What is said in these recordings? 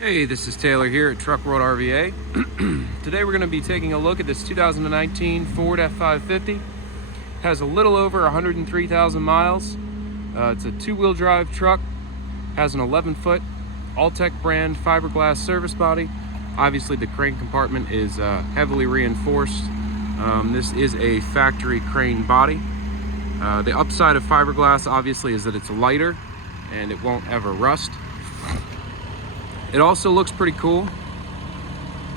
Hey, this is Taylor here at Truck World RVA. Today we're going to be taking a look at this 2019 Ford F-550. It has a little over 103,000 miles. It's a two-wheel drive truck. Has an 11-foot Alltech brand fiberglass service body. Obviously the crane compartment is heavily reinforced. This is a factory crane body. The upside of fiberglass obviously is that it's lighter and it won't ever rust. It also looks pretty cool.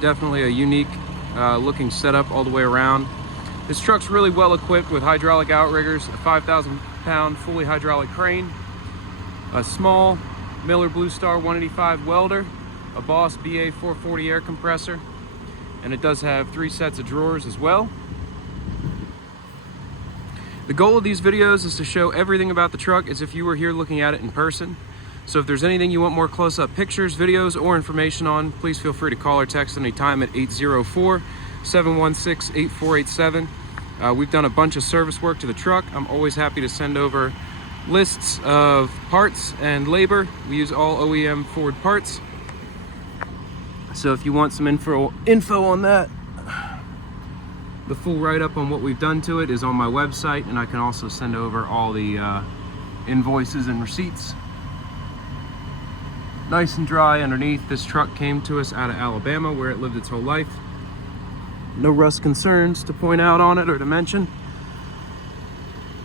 Definitely a unique looking setup all the way around. This truck's really well equipped with hydraulic outriggers, a 5,000-pound fully hydraulic crane, a small Miller Blue Star 185 welder, a Boss BA 440 air compressor, and it does have 3 sets of drawers as well. The goal of these videos is to show everything about the truck as if you were here looking at it in person. So if there's anything you want more close-up pictures, videos, or information on, please feel free to call or text anytime at 804-716-8487. We've done a bunch of service work to the truck. I'm always happy to send over lists of parts and labor. We use all OEM Ford parts. So if you want some info on that, the full write-up on what we've done to it is on my website, and I can also send over all the invoices and receipts. Nice and dry underneath. This truck came to us out of Alabama where it lived its whole life. No rust concerns to point out on it or to mention.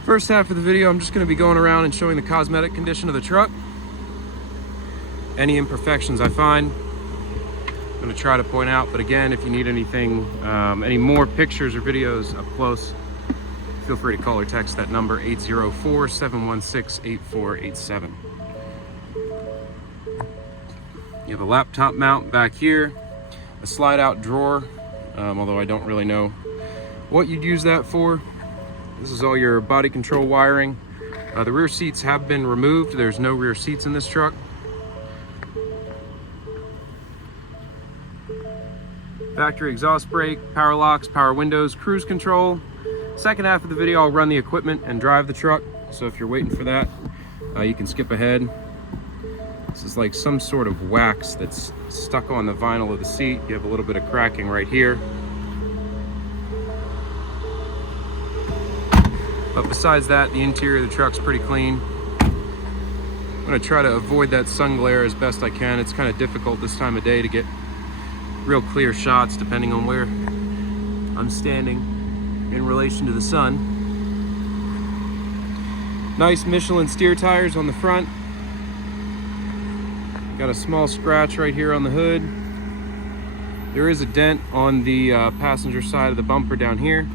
First half of the video, I'm just going to be going around and showing the cosmetic condition of the truck. Any imperfections I find, I'm going to try to point out. But again, if you need anything, any more pictures or videos up close, feel free to call or text that number, 804-716-8487. You have a laptop mount back here, a slide out drawer, although I don't really know what you'd use that for. This is all your body control wiring. The rear seats have been removed. There's no rear seats in this truck. Factory exhaust brake, power locks, power windows, cruise control. Second half of the video, I'll run the equipment and drive the truck. So if you're waiting for that, you can skip ahead. This is like some sort of wax that's stuck on the vinyl of the seat. You have a little bit of cracking right here. But besides that, the interior of the truck's pretty clean. I'm gonna try to avoid that sun glare as best I can. It's kind of difficult this time of day to get real clear shots depending on where I'm standing in relation to the sun. Nice Michelin steer tires on the front. Got a small scratch right here on the hood. There is a dent on the passenger side of the bumper down here.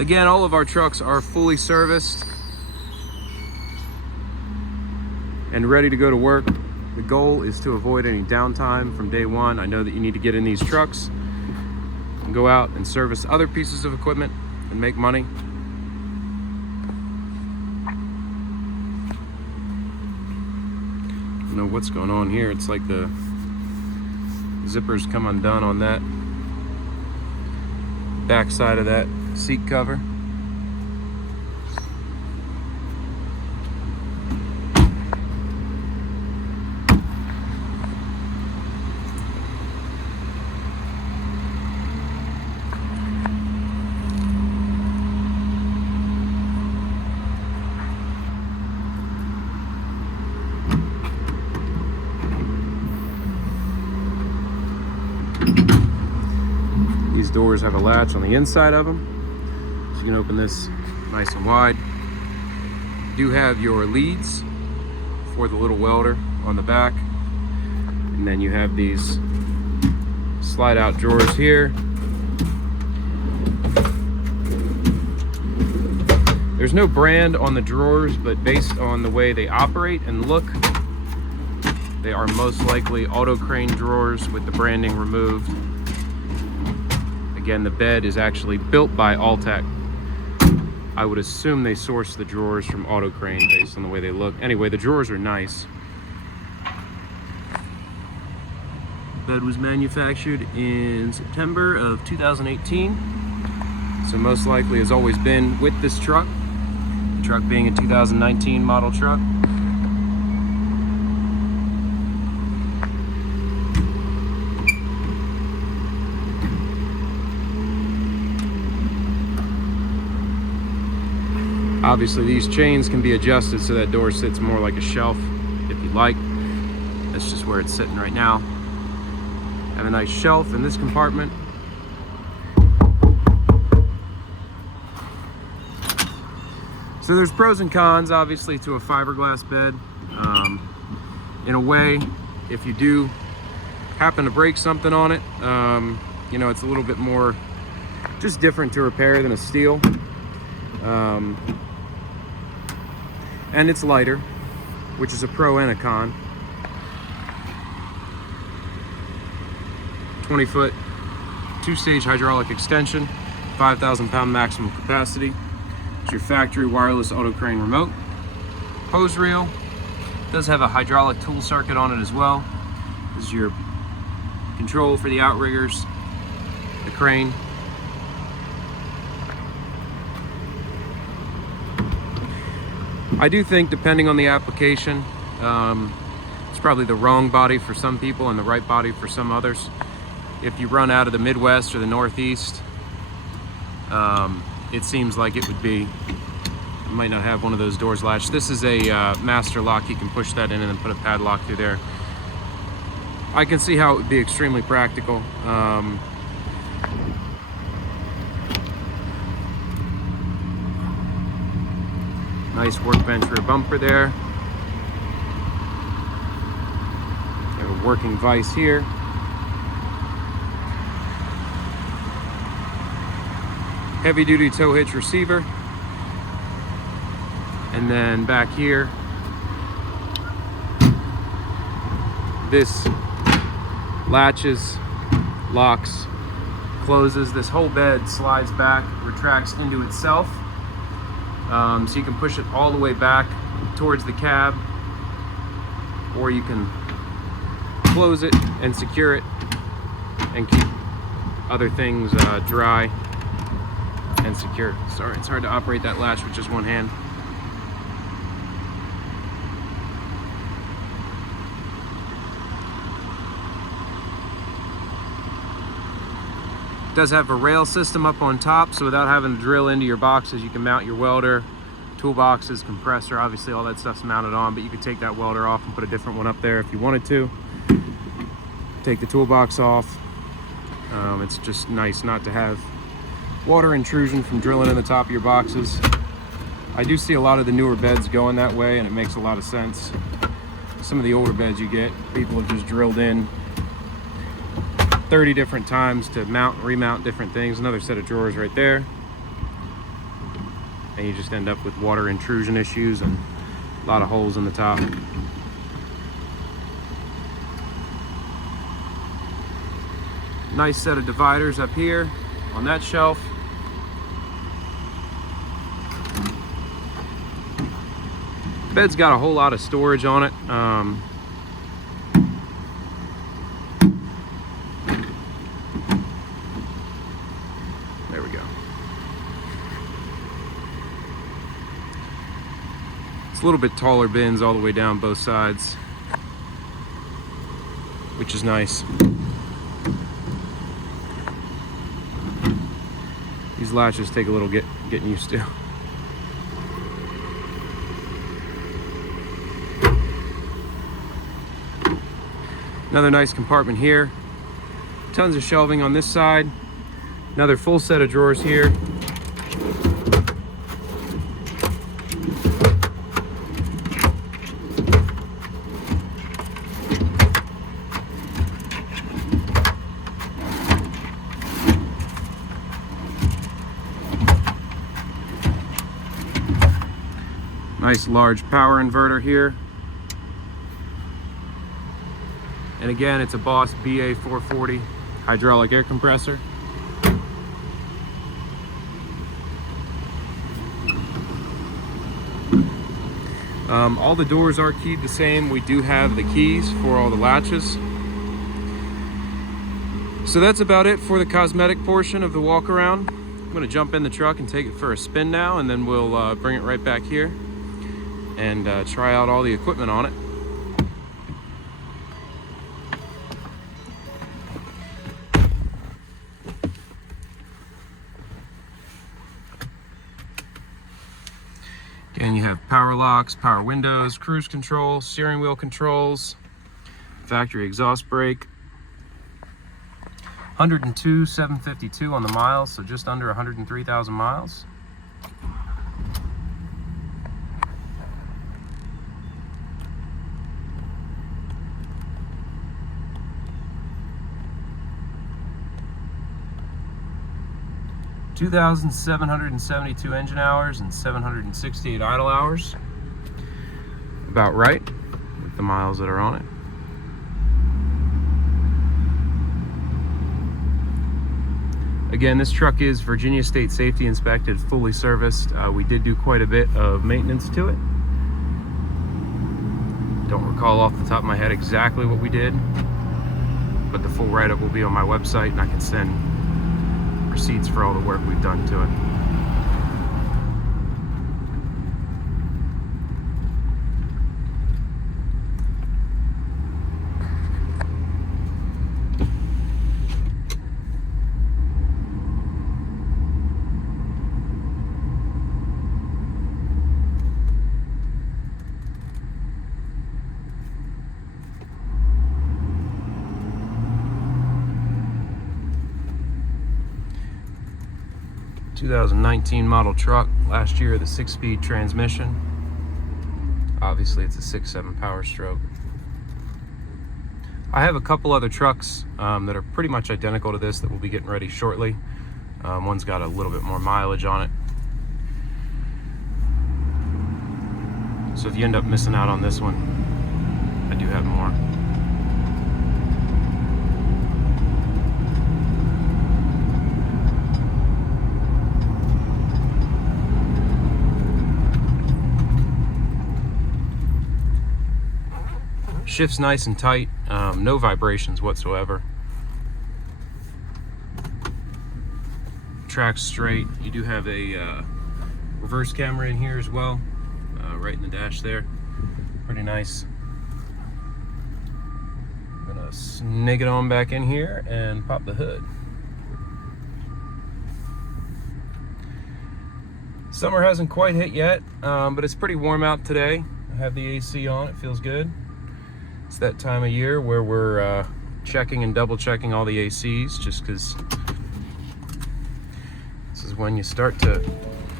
Again, all of our trucks are fully serviced and ready to go to work. The goal is to avoid any downtime from day one. I know that you need to get in these trucks and go out and service other pieces of equipment and make money. I don't know what's going on here. It's like the zippers come undone on that back side of that seat cover. These doors have a latch on the inside of them, so you can open this nice and wide. You do have your leads for the little welder on the back, and then you have these slide out drawers here. There's no brand on the drawers, but based on the way they operate and look, they are most likely Autocrane drawers with the branding removed. Again, the bed is actually built by Alltech. I would assume they source the drawers from Autocrane based on the way they look. Anyway, the drawers are nice. Bed was manufactured in September of 2018, so most likely has always been with this truck. The truck being a 2019 model truck. Obviously these chains can be adjusted so that door sits more like a shelf if you'd like. That's just where it's sitting right now. Have a nice shelf in this compartment. So there's pros and cons obviously to a fiberglass bed. In a way, if you do happen to break something on it, you know, it's a little bit more just different to repair than a steel. And it's lighter, which is a pro and a con. 20-foot, 2-stage hydraulic extension, 5,000 pound maximum capacity. It's your factory wireless Autocrane remote. Hose reel. Does have a hydraulic tool circuit on it as well. This is your control for the outriggers, the crane. I do think, depending on the application, it's probably the wrong body for some people and the right body for some others. If you run out of the Midwest or the Northeast, it seems like it would be, you might not have one of those doors latched. This is a master lock. You can push that in and then put a padlock through there. I can see how it would be extremely practical. Nice workbench rear bumper there. You have a working vise here. Heavy duty tow hitch receiver. And then back here, this latches, locks, closes. This whole bed slides back, retracts into itself. So you can push it all the way back towards the cab, or you can close it and secure it and keep other things dry and secure. Sorry, it's hard to operate that latch with just one hand. It does have a rail system up on top, so without having to drill into your boxes, you can mount your welder, toolboxes, compressor. Obviously all that stuff's mounted on, but you could take that welder off and put a different one up there if you wanted to. Take the toolbox off. It's just nice not to have water intrusion from drilling in the top of your boxes. I do see a lot of the newer beds going that way, and it makes a lot of sense. Some of the older beds you get, people have just drilled in 30 different times to mount and remount different things. Another set of drawers right there. And you just end up with water intrusion issues and a lot of holes in the top. Nice set of dividers up here on that shelf. Bed's got a whole lot of storage on it. There we go. It's a little bit taller bins all the way down both sides, which is nice. These latches take a little getting used to. Another nice compartment here. Tons of shelving on this side. Another full set of drawers here. Nice large power inverter here. And again, it's a Boss BA440 hydraulic air compressor. All the doors are keyed the same. We do have the keys for all the latches. So that's about it for the cosmetic portion of the walk around. I'm gonna jump in the truck and take it for a spin now, and then we'll bring it right back here and try out all the equipment on it. Again, you have power locks, power windows, cruise control, steering wheel controls, factory exhaust brake. 102,752 on the miles, so just under 103,000 miles. (2,772 engine hours and 768 idle hours. About right with the miles that are on it. Again, this truck is Virginia State Safety inspected, fully serviced. We did do quite a bit of maintenance to it. Don't recall off the top of my head exactly what we did, but the full write-up will be on my website, and I can send receipts for all the work we've done to it. (2019) model truck. Last year, the 6-speed transmission. Obviously, it's a 6.7 Powerstroke. I have a couple other trucks that are pretty much identical to this that we'll be getting ready shortly. One's got a little bit more mileage on it. So if you end up missing out on this one, I do have more. Shift's nice and tight, no vibrations whatsoever. Track's straight. You do have a reverse camera in here as well, right in the dash there. Pretty nice. I'm gonna snake it on back in here and pop the hood. Summer hasn't quite hit yet, but it's pretty warm out today. I have the AC on, it feels good. It's that time of year where we're checking and double checking all the ACs, just because this is when you start to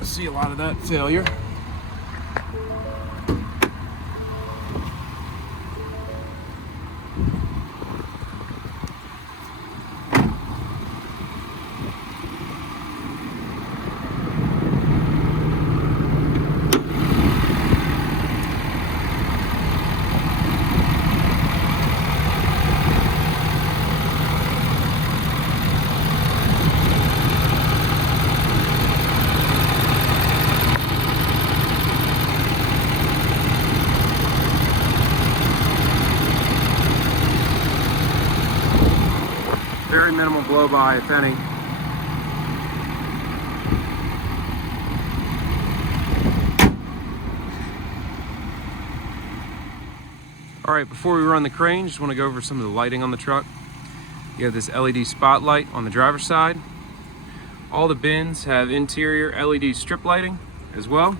see a lot of that failure. Very minimal blow by, if any. All right, before we run the crane, just want to go over some of the lighting on the truck. You have this LED spotlight on the driver's side. All the bins have interior LED strip lighting as well.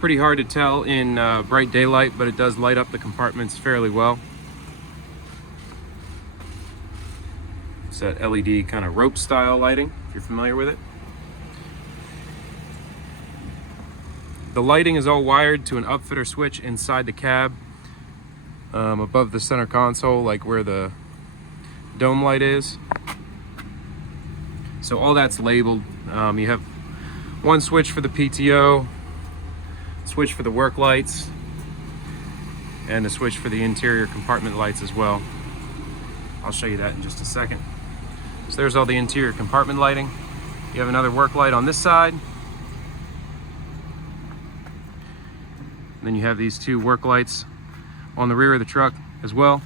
Pretty hard to tell in bright daylight, but it does light up the compartments fairly well. It's that LED kind of rope style lighting, if you're familiar with it. The lighting is all wired to an upfitter switch inside the cab, above the center console, like where the dome light is. So all that's labeled. You have one switch for the PTO, switch for the work lights, and a switch for the interior compartment lights as well. I'll show you that in just a second. So there's all the interior compartment lighting. You have another work light on this side. And then you have these two work lights on the rear of the truck as well.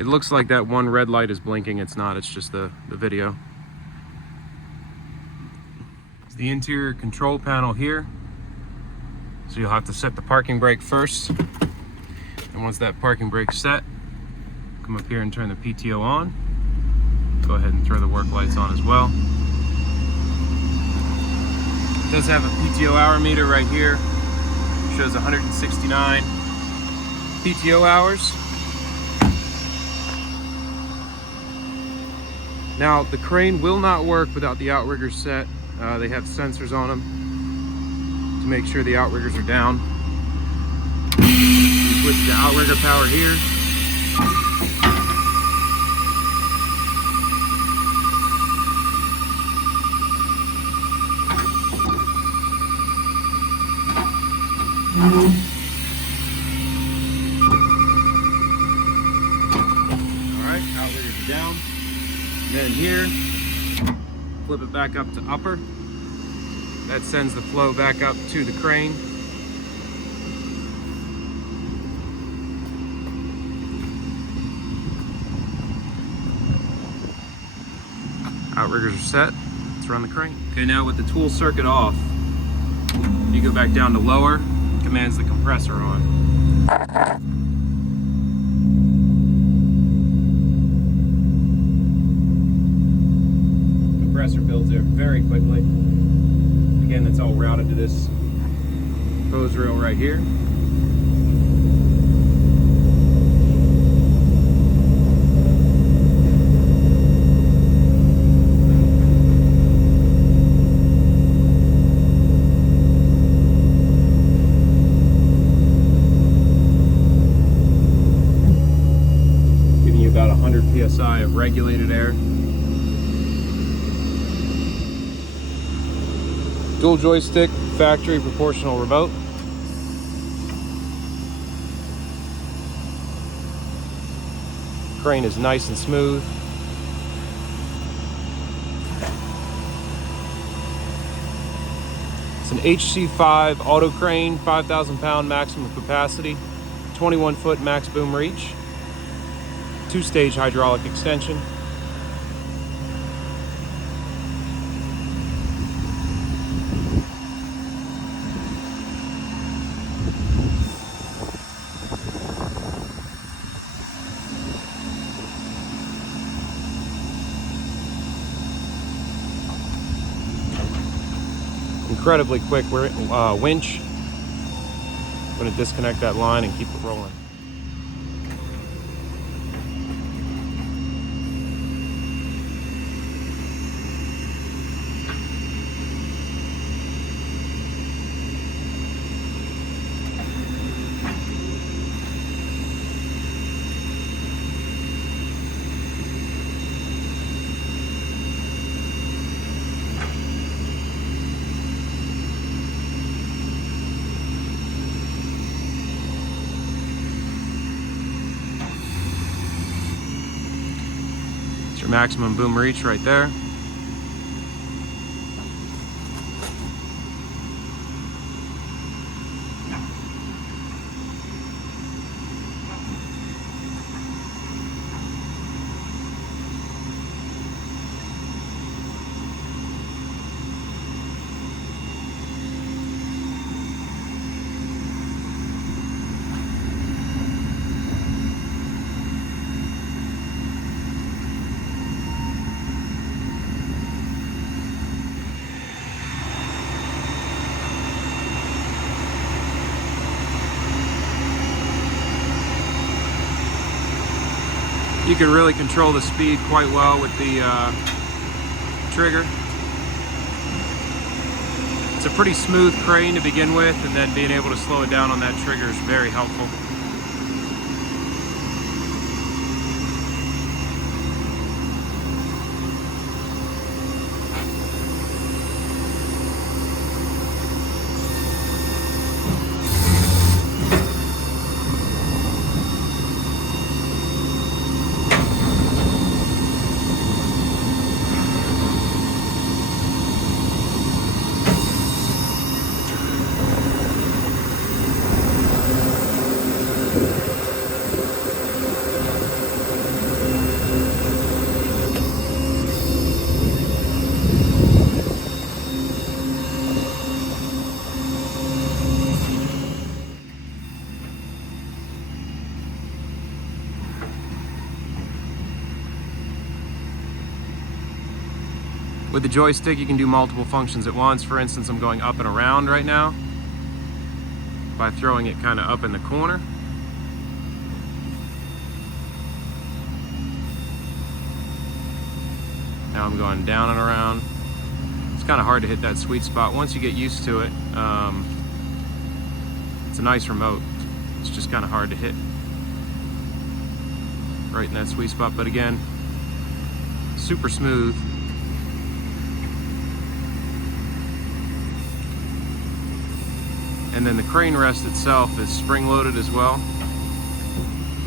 It looks like that one red light is blinking. It's not, it's just the video. It's the interior control panel here. So you'll have to set the parking brake first. And once that parking brake's set, come up here and turn the PTO on. Go ahead and throw the work lights on as well. It does have a PTO hour meter right here. Shows 169 PTO hours. Now, the crane will not work without the outriggers set. They have sensors on them to make sure the outriggers are down. You switch to outrigger power here. Alright, outriggers are down. And then here, flip it back up to upper. That sends the flow back up to the crane. Outriggers are set. Let's run the crane. Okay, now with the tool circuit off, you go back down to lower, commands the compressor on. Compressor builds there very quickly. Again, it's all routed to this hose reel right here. Giving you about 100 psi of regulated air. Dual joystick, factory proportional remote. Crane is nice and smooth. It's an HC5 Autocrane, 5,000 pound maximum capacity, 21 foot max boom reach, 2-stage hydraulic extension. Incredibly quick winch. I'm going to disconnect that line and keep it rolling. Your maximum boom reach right there. You can really control the speed quite well with the trigger. It's a pretty smooth crane to begin with, and then being able to slow it down on that trigger is very helpful. With the joystick, you can do multiple functions at once. For instance, I'm going up and around right now by throwing it kind of up in the corner. Now I'm going down and around. It's kind of hard to hit that sweet spot. Once you get used to it, it's a nice remote. It's just kind of hard to hit right in that sweet spot. But again, super smooth. And then the crane rest itself is spring loaded as well.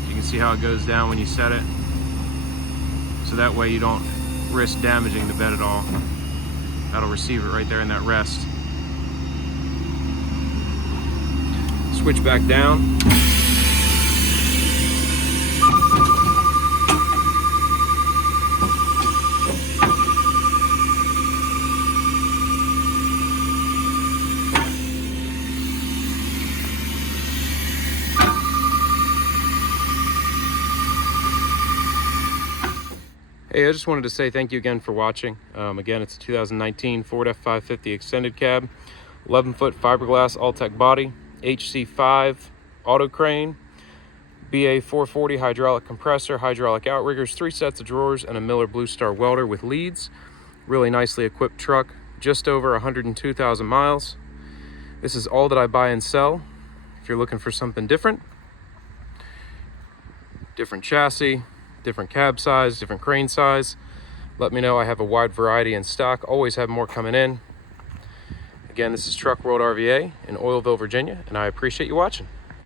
You can see how it goes down when you set it. So that way you don't risk damaging the bed at all. That'll receive it right there in that rest. Switch back down. Hey, I just wanted to say thank you again for watching. Again, it's a 2019 Ford F-550 extended cab, 11-foot fiberglass all-tech body, HC5 Autocrane, BA 440 hydraulic compressor, hydraulic outriggers, 3 sets of drawers, and a Miller Blue Star welder with leads. Really nicely equipped truck, just over 102,000 miles. This is all that I buy and sell. If you're looking for something different chassis, different cab size, different crane size, let me know. I have a wide variety in stock, always have more coming in. Again, this is Truck World RVA in Oilville, Virginia, and I appreciate you watching.